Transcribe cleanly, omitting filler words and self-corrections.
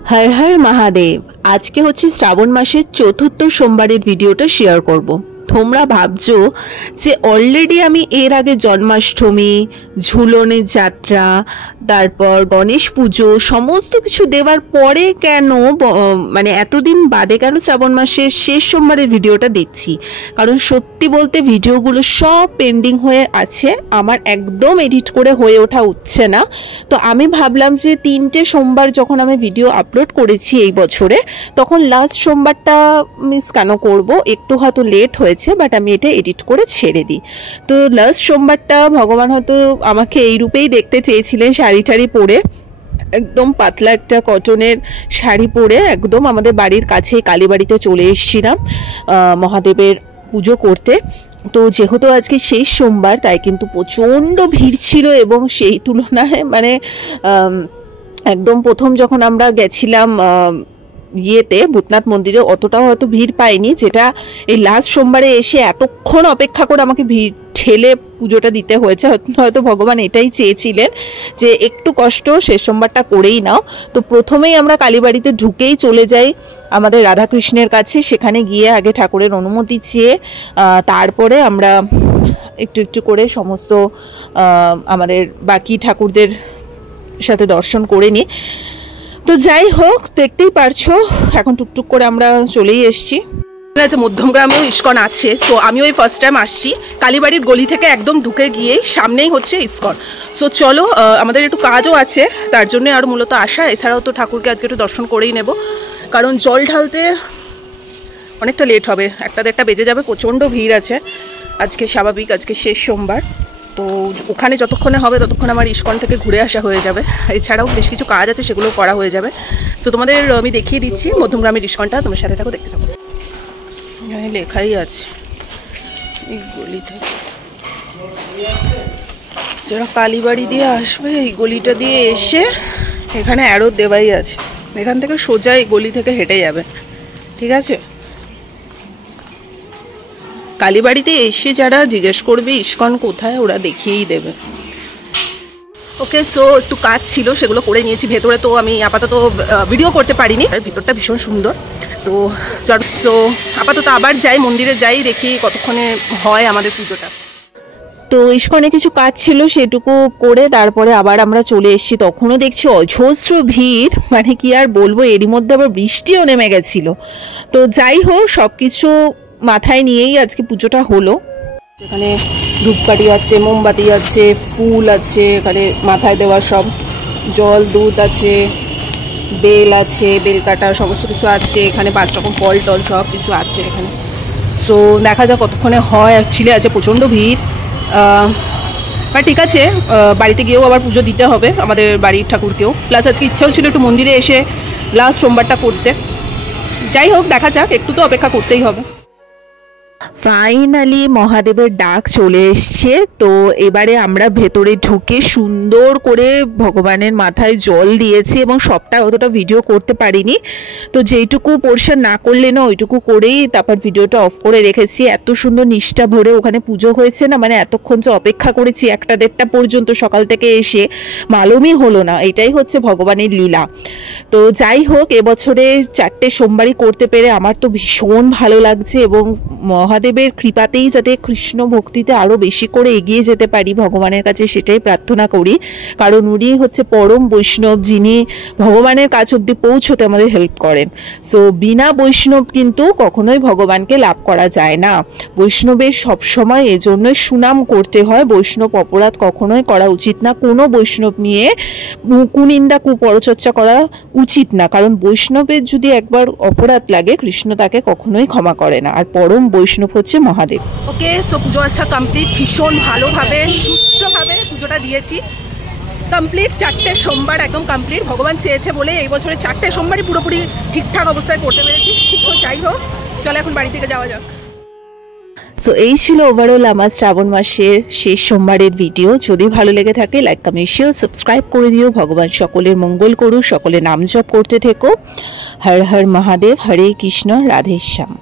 हर हर महादेव। आज के होच्छे श्रावण मासेर चतुर्थ सोमवारेर भिडियोटा शेयर करब। তোমরা ভাবছো যে অলরেডি আমি এর আগে জন্মাষ্টমী, ঝুলনের যাত্রা, তারপর গণেশ পুজো সমস্ত কিছু দেওয়ার পরে কেন মানে এতদিন বাদে কেন শ্রাবণ মাসের শেষ সোমবারের ভিডিওটা দিচ্ছি। কারণ সত্যি বলতে ভিডিওগুলো সব পেন্ডিং হয়ে আছে, আমার একদম এডিট করে হয়ে ওঠা উঠছে না। তো আমি ভাবলাম যে 3টে সোমবার যখন আমি ভিডিও আপলোড করেছি এই বছরে, তখন লাস্ট সোমবারটা মিস কেন করব, একটু হয়তো লেট হয়েছে বাট আমি এটা এডিট করে ছেড়ে দিই। তো লাস্ট সোমবারটা ভগবান হয়তো আমাকে এই রূপেই দেখতে চেয়েছিলেন, শাড়ি টাড়ি পরে, একদম পাতলা একটা কটনের শাড়ি পরে একদম আমাদের বাড়ির কাছে কালীবাড়িতে চলে এসেছিলাম মহাদেবের পুজো করতে। তো যেহেতু আজকে শেষ সোমবার তাই কিন্তু প্রচণ্ড ভিড় ছিল এবং সেই তুলনায় মানে একদম প্রথম যখন আমরা গেছিলাম ইয়েতে ভূতনাথ মন্দিরে অতটাও হয়তো ভিড় পাইনি, যেটা এই লাস্ট সোমবারে এসে এতক্ষণ অপেক্ষা করে আমাকে ভিড় ঠেলে পুজোটা দিতে হয়েছে। হয়তো ভগবান এটাই চেয়েছিলেন যে একটু কষ্ট শেষ সোমবারটা করেই নাও। তো প্রথমেই আমরা কালীবাড়িতে ঢুকেই চলে যাই আমাদের রাধাকৃষ্ণের কাছে, সেখানে গিয়ে আগে ঠাকুরের অনুমতি চেয়ে তারপরে আমরা একটু একটু করে সমস্ত আমাদের বাকি ঠাকুরদের সাথে দর্শন করে নিই। তো যাই হোক, দেখতেই পারছো এখন টুকটুক করে আমরা চলেই এসেছি। মধ্যমগ্রামেও ইস্কন আছে, সো আমি ওই ফার্স্ট টাইম আসছি। কালীবাড়ির গলি থেকে একদম ঢুকে গিয়ে সামনেই হচ্ছে ইস্কন। সো চলো, আমাদের একটু কাজও আছে তার জন্য আর মূলত আসা। এছাড়াও তো ঠাকুরকে আজকে একটু দর্শন করেই নেব, কারণ জল ঢালতে অনেকটা লেট হবে, 1-1:30 বেজে যাবে। প্রচণ্ড ভিড় আছে আজকে, স্বাভাবিক আজকে শেষ সোমবার। তো ওখানে যতক্ষণে হবে ততক্ষণ আমার ইস্কন থেকে ঘুরে আসা হয়ে যাবে। এছাড়াও বেশ কিছু কাজ আছে, সেগুলো করা হয়ে যাবে। সো তোমাদের আমি দেখিয়ে দিচ্ছি মধ্যমগ্রামের ইস্কনটা, তোমার সাথে থাকো, দেখতে থাকো। এখানে লেখাই আছে এই গলি থেকে যারা কালীবাড়ি দিয়ে আসবে এই গলিটা দিয়ে এসে এখানে অ্যারো দেওয়াই আছে, এখান থেকে সোজা এই গলি থেকে হেঁটে যাবে, ঠিক আছে। কালীবাড়িতে এসে যারা জিজ্ঞেস করবে ইস্কন কোথায়, ওরা দেখিয়েই দেবে। ওকে, সো একটু কাজ ছিল সেগুলো করে নিয়েছি। ভেতরে তো আমি আপাতত ভিডিও করতে পারিনি, আর ভিতরটা ভীষণ সুন্দর। তো সো আপাতত আবার যাই, মন্দিরে যাই, দেখি কতক্ষণে হয় আমাদের পুজোটা। তো ইস্কনে কিছু কাজ ছিল সেটুকু করে তারপরে আবার আমরা চলে এসেছি। তখনও দেখছি অজস্র ভিড়, মানে কি আর বলবো, এরই মধ্যে আবার বৃষ্টিও নেমে গেছিল। তো যাই হোক, সব কিছু মাথায় নিয়েই আজকে পুজোটা হলো। এখানে ধূপকাঠি আছে, মোমবাতি আছে, ফুল আছে, এখানে মাথায় দেওয়া সব জল, দুধ আছে, বেল আছে, বেল কাটা সমস্ত কিছু আছে। এখানে 5 রকম ফল টল সব কিছু আছে এখানে। সো দেখা যাক কতক্ষণে হয়। অ্যাকচুয়ালি আছে প্রচণ্ড ভিড়, বাট ঠিক আছে, বাড়িতে গিয়েও আবার পুজো দিতে হবে আমাদের বাড়ির ঠাকুরকেও। প্লাস আজকে ইচ্ছাও ছিল একটু মন্দিরে এসে লাস্ট সোমবারটা করতে। যাই হোক, দেখা যাক, একটু তো অপেক্ষা করতেই হবে। ফাইনালি মহাদেবের ডাক চলে এসছে। তো এবারে আমরা ভেতরে ঢুকে সুন্দর করে ভগবানের মাথায় জল দিয়েছি এবং সবটা অতটা ভিডিও করতে পারিনি। তো যেইটুকু পোর্শন না করলে না ওইটুকু করেই তারপর ভিডিওটা অফ করে রেখেছি। এত সুন্দর নিষ্ঠা ভরে ওখানে পুজো হয়েছে না, মানে এতক্ষণ যে অপেক্ষা করেছি 1-1:30 পর্যন্ত সকাল থেকে এসে, মালুমই হলো না। এটাই হচ্ছে ভগবানের লীলা। তো যাই হোক, এবছরে 4টে সোমবারই করতে পেরে আমার তো ভীষণ ভালো লাগছে এবং মহাদেবের কৃপাতেই যাতে কৃষ্ণ ভক্তিতে আরও বেশি করে এগিয়ে যেতে পারি ভগবানের কাছে সেটাই প্রার্থনা করি। কারণ উনি হচ্ছে পরম বৈষ্ণব, যিনি ভগবানের কাছ অব্দি পৌঁছতে আমাদের হেল্প করেন। সো বিনা বৈষ্ণব কিন্তু কখনোই ভগবানকে লাভ করা যায় না। বৈষ্ণবের সবসময় এজন্যই সুনাম করতে হয়। বৈষ্ণব অপরাধ কখনোই করা উচিত না, কোনো বৈষ্ণব নিয়ে কুনিন্দা কুপরচর্চা করা উচিত না। কারণ বৈষ্ণবের যদি একবার অপরাধ লাগে কৃষ্ণ তাকে কখনোই ক্ষমা করে না, আর পরম বৈষ্ণব হচ্ছে মহাদেব। ওকে, সো পুজো আচ্ছা কমপ্লিট, ভীষণ ভালোভাবে সুস্থভাবে পুজোটা দিয়েছি। কমপ্লিট 4টে সোমবার একদম কমপ্লিট। ভগবান চেয়েছে বলে এই বছরে 4টে সোমবারই পুরোপুরি ঠিকঠাক অবস্থায় করতে পেরেছি। তো যাই হোক, চলো এখন বাড়ি থেকে যাওয়া যাক। সো এই ছিল ওভারঅল আমার শ্রাবণ মাসের শেষ সোমবারের ভিডিও। যদি ভালো লেগে থাকে লাইক, কমেন্ট, শেয়ার, সাবস্ক্রাইব করে দিও। ভগবান সকলের মঙ্গল করুক, সকলে নাম জপ করতে থেকো। হর হর মহাদেব, হরে কৃষ্ণ, রাধে শ্যাম।